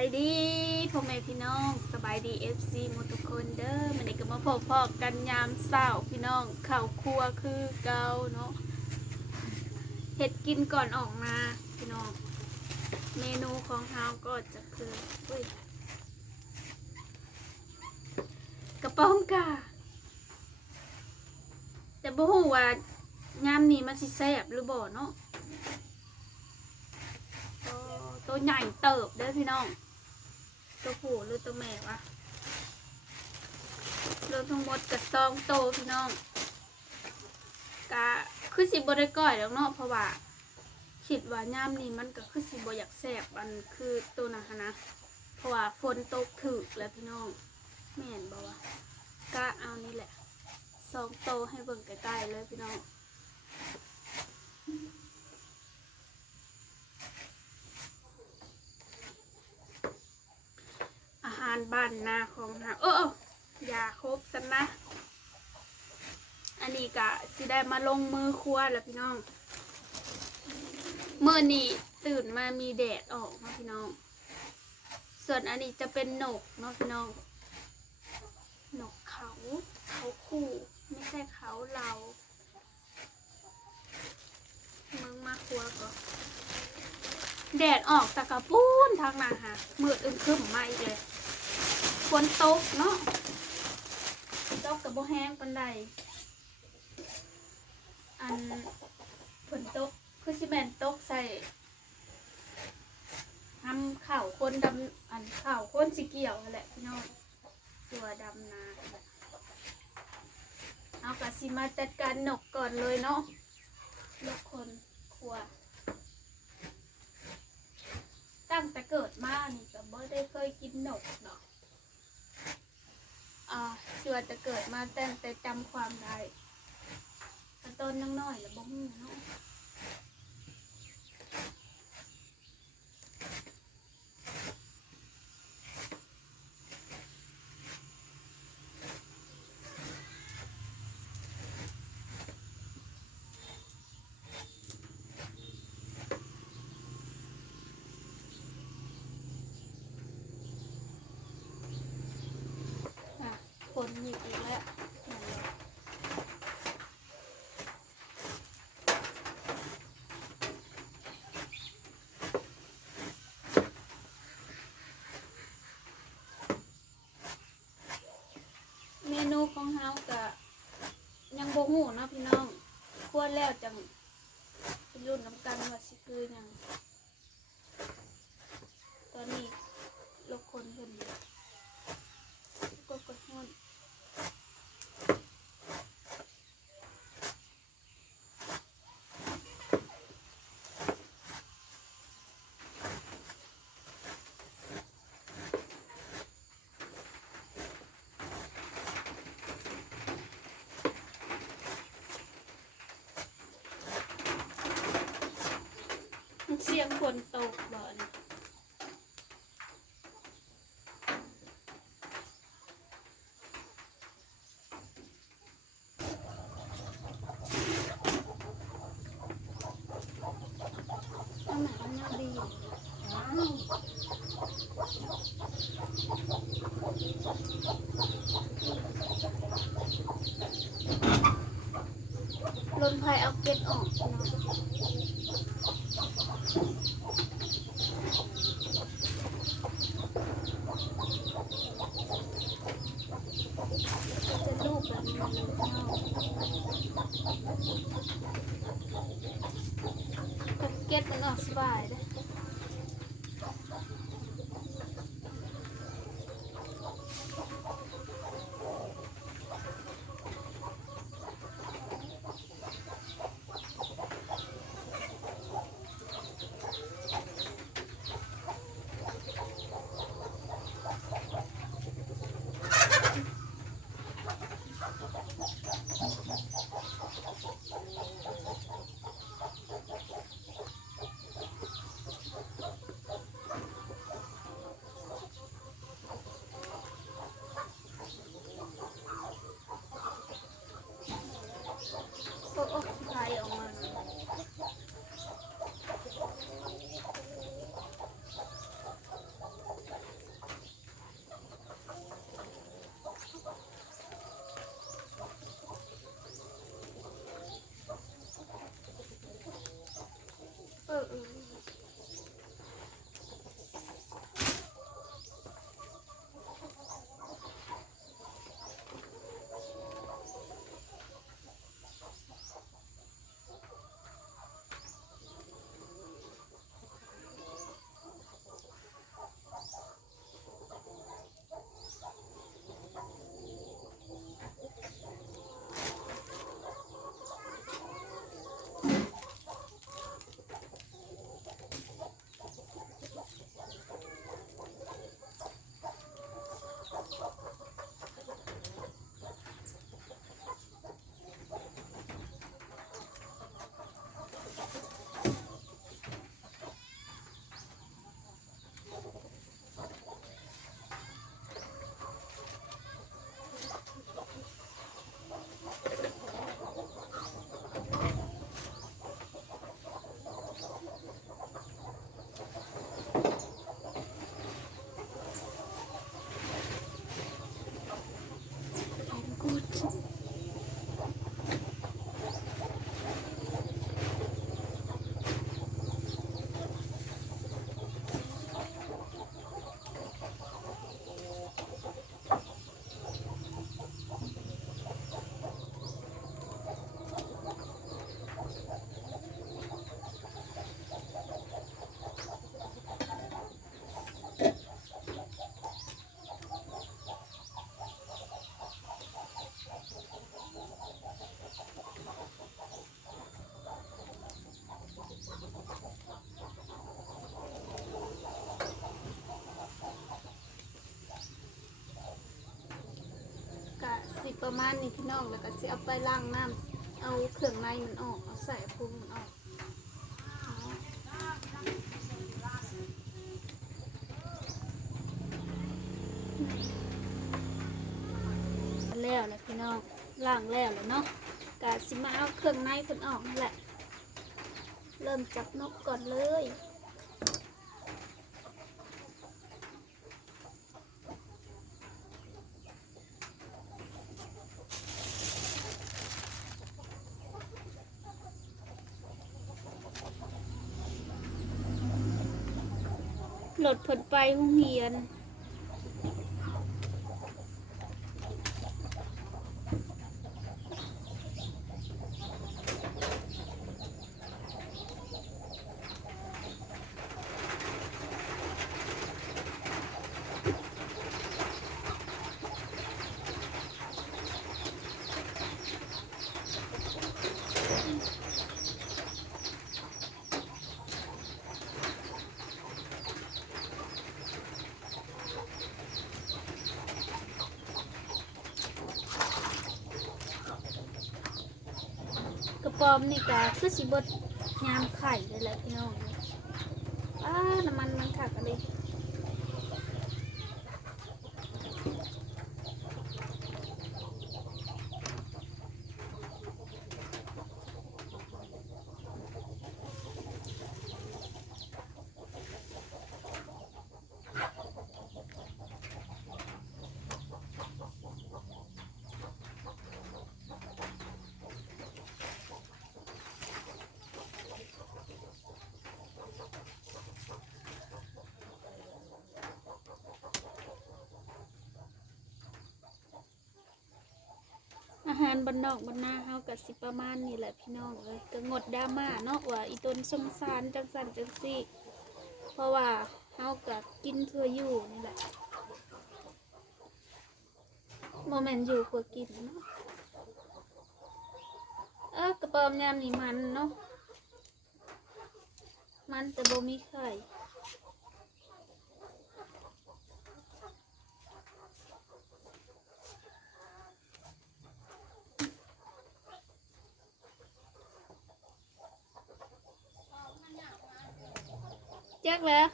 ายดีพ่อแม่พี่น้องสบายดีFCหมดทุกคนเด้อมันนี้ก็มาพบกันยามเช้าพี่น้องข้าวครัวคือเก่าเนาะเฮ็ดกินก่อนออกมาพี่น้องเมนูของเฮาก็จะคืออุ้ยกระป๋องกาแต่บ่ฮู้ว่ายามนี้มันสิแซ่บหรือบ่เนาะตัวใหญ่เติบเด้อพี่น้องตัวผู้หรือตัวแม่วะรวมทั้งหมดกับ2 โตพี่น้องกะคือสิบ่ได้ก้อยแล้วเนาะเพราะว่าคิดว่ายามนี้มันก็คือสิบ่อยากแซ่บอันคือตัวนะฮะนะเพราะว่าฝนตกถึกแล้วพี่น้องแม่นบ่วะกะเอานี่แหละ2 โตให้เบิ่งใกล้ๆเลยพี่น้องอาหารบ้านนาของเราอย่าครบสันนะอันนี้กะสิได้มาลงมือครัวแล้วพี่น้องมื้อนี้ตื่นมามีแดดออกเนาะพี่น้องส่วนอันนี้จะเป็นนกเนาะพี่น้องนกเขาคู่ไม่ใช่เขาเรามึงมาครัวก่อนแดดออกตะกะปูนทางนาฮะมืดอึมครึมมาอีกเลยฝนตกเนาะตกกับโบแห้งปันใดอันฝนตกคือสิแมนตกใส่ทำข่าวคนดำอันข่าวคนสีเกี่ยวแหละพี่น้องตัวดำนาเอากระสิมาจัดการนกก่อนเลยเนาะลูกคนครัวตั้งแต่เกิดมานี่ก็บ่ได้เคยกินนกเนาะเชื่อจะเกิดมาแต่จำความได้ต้นน้อยๆแล้วบ่ฮู้เนาะคนหยิบอีกแล้วเมนูของเฮากะยังบ่ฮู้เนาะพี่น้องคั่วแล้วจังเป็นรุ่นน้ำกันว่าสิคือหยังตอนนี้ลูกคนเพิ่นกดฮ้อนเสียงฝนตกบ่นะอันไหนอันนี้ดีลมพายเอาเกล็ดออกเนาะจะลูกแบบนี้เลยเนาะเก็ตมันออกสบายเลย ประมาณนี้พี่น้องแล้วก็สิเอาไปล้างน้ำเอาเครื่องในมันออกเอาใส่พุงมันออกแล้วแหละพี่น้องล้างแล้วเนาะกะสิมาเอาเครื่องในเพิ่นออกนั่นแหละเริ่มจับนกก่อนเลยรถเพิ่นไปโรงเรียนกระป๋อมนี่ก็คือสิบดยามไข่เลยแหละพี่น้องน้ำมันมันขักอะไรอาหารบ้านนอกบ้านนาเฮากับสิประมาณนี้แหละพี่น้องเลยก็งดดราม่าเนาะว่าอีตนสงสารจังสันจังซี่เพราะว่าเฮากับกินเพื่ออยู่นี่แหละโมเมนต์อยู่เพื่อกินเนาะกระป๋อมยามนี่มันเนาะมันแต่บ่มีไข่แจ๊กแล้ว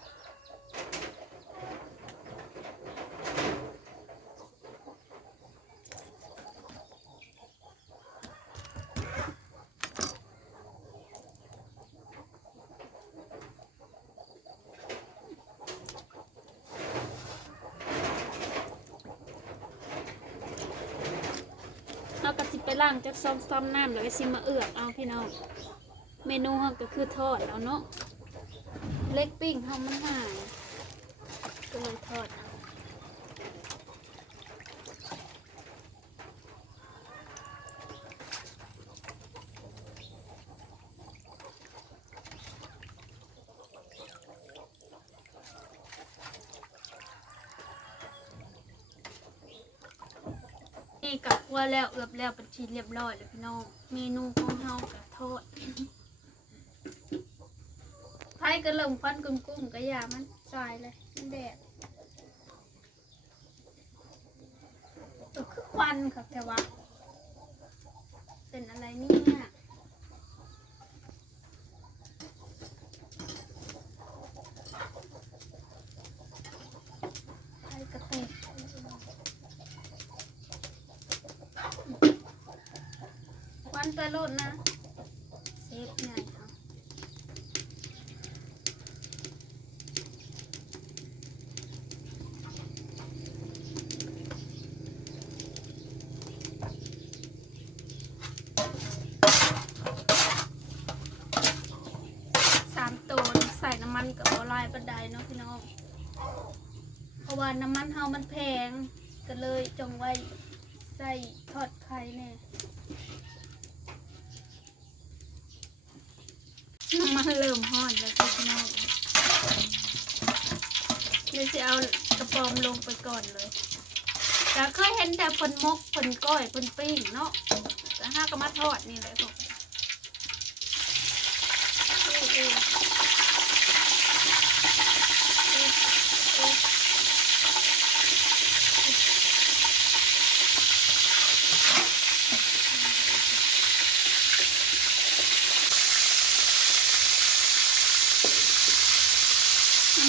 เราก็สิไปล้างจากซ้อมน้ำแล้วก็สิมาเอือกเอาพี่น้องเมนูเราก็คือทอดเอาเนาะเล็กปิ้งเขามันหายก็เลยทอดเอานี่กับว่าแล้วเอือบแล้วเป็นชิ้นเรียบร้อยเลยพี่น้องเมนูของเฮากับทอดไผ่ก็เริ่มควันกุ้งก็อย่ามันสายเลยมันแดดก็คือควันครับแต่ว่าเป็นอะไรเนี่ยไผ่กระติกควันตะลุนนะเซฟใหญ่ค่ะใส่น้ำมันกับลายบันไดเนาะพี่น้องเพราะว่าน้ำมันเฮามันแพงก็เลยจงไว้ใส่ทอดไข่เนี่ยน้ำมันเริ่มร้อนแล้วพี่น้องเลยจะเอากระป๋อมลงไปก่อนเลยแต่เคยเห็นแต่ผลมกผลก้อยผลปิ้งเนาะแต่ห้าก็มาทอดนี่เลยพวก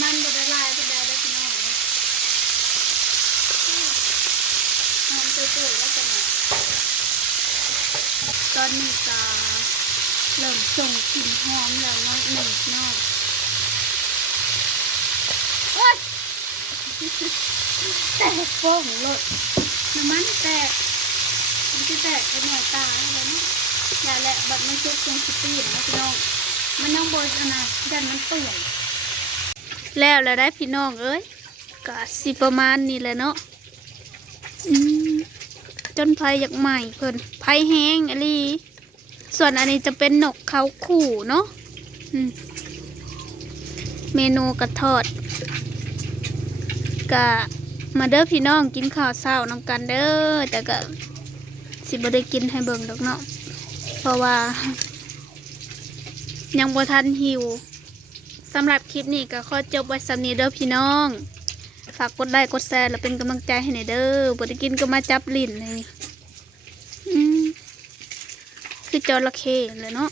มันบ่ได้ลายบ่ได้พี่น้องหอมเปื่อยๆแล้วกันนะตอนนี้จะเริ่มส่งกลิ่นหอมแล้วน้อยหนึ่งเนาะโอ๊ยแตกโป่งเลยน้ำมันแตกมันจะแตกไปหน่อยตาอะไรเนาะอย่าแหละบัดมันชุบตรงสตีนนะพี่น้องมันน้องโบยอันนะยันมันเปื่อยแล้วได้พี่น้องเอ้ยก็สิประมาณนี้แหละเนาะจนไฟอยากใหม่เพิ่นไฟแห้งอะไรส่วนอันนี้จะเป็นหนกเขาขู่เนาะเมนูกระทอดกะมาเด้อพี่น้องกินข้าวเช้าน้ำกันเด้อแต่ก็สิบ่ได้กินให้เบิ่งดอกเนาะเพราะว่ายังบ่ทันหิวสำหรับคลิปนี้ก็ขอจบไว้สำนี้เด้อพี่น้องฝากกดไลค์กดแชร์และเป็นกำลังใจให้หน่อยเด้อบ่ได้กินก็มาจับลิ้นเลยคือจระเข้เลยเนาะ